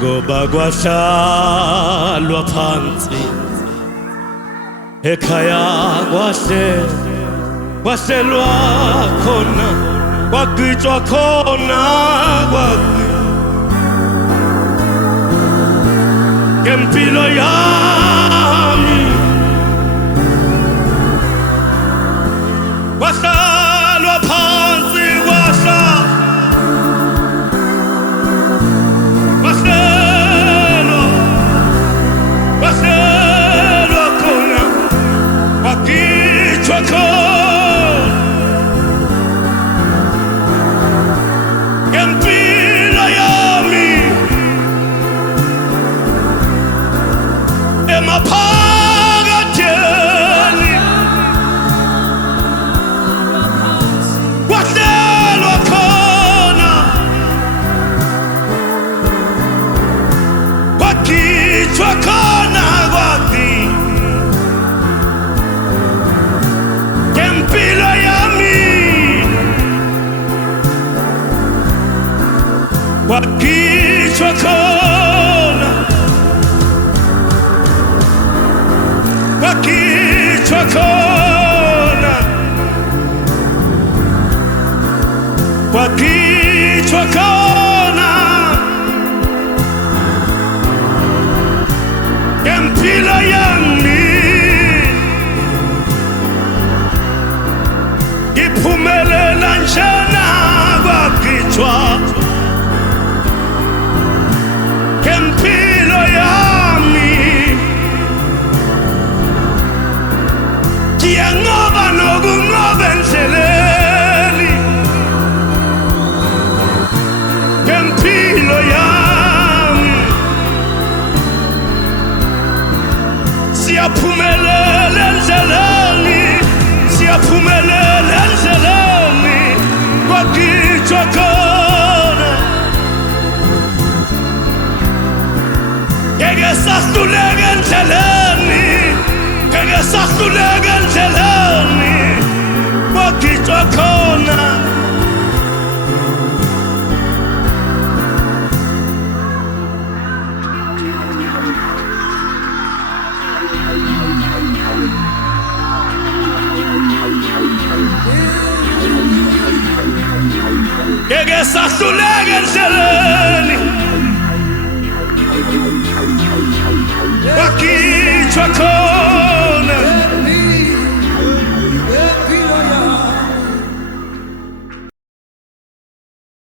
ngoba kwahlalwa phansi ekhaya kwahlelwa khona kwagwitshwa khona ngempilo yami kwahlalwa phansi kwahlelwa khona kwagwitshwa khona ngempilo yami emaphakatheni kwahlelwa khona kwagwitshwa khona ngempilo yami kwagwitshwa khona kwagwitshwa khona kwagwitshwa khona ngempilo yami ngiphumelela njena kwagwitshwa ngempilo yami ngiyanqoba nokunqoba endleleni ngempilo yami siyaphumelela endleleni siyaphumelela endleleni kwagwitshwa khona ngeke sahluleka endleleni ngeke sahluleka endleleni kwagwitshwa khona ngeke sahluleka endleleni kwagwitshwa khona